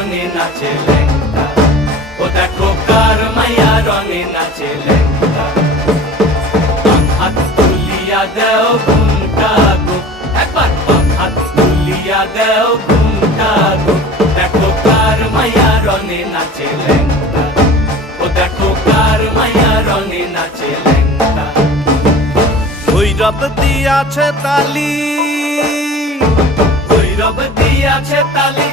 রঙে নাচে ল্যাংটা, ও দেখো কার মাইয়া রঙে নাচে ল্যাংটা। বাম হাত তুলিয়া দেও ঘুমটা গো, একবার বাম হাত তুলিয়া দেও ঘুমটা গো, দেখো কার মাইয়া রঙে নাচে ল্যাংটা, ও দেখো কার মাইয়া রঙে নাচে ল্যাংটা। ভৈরব দিয়াছে তালি, ভৈরব দিয়াছে তালি,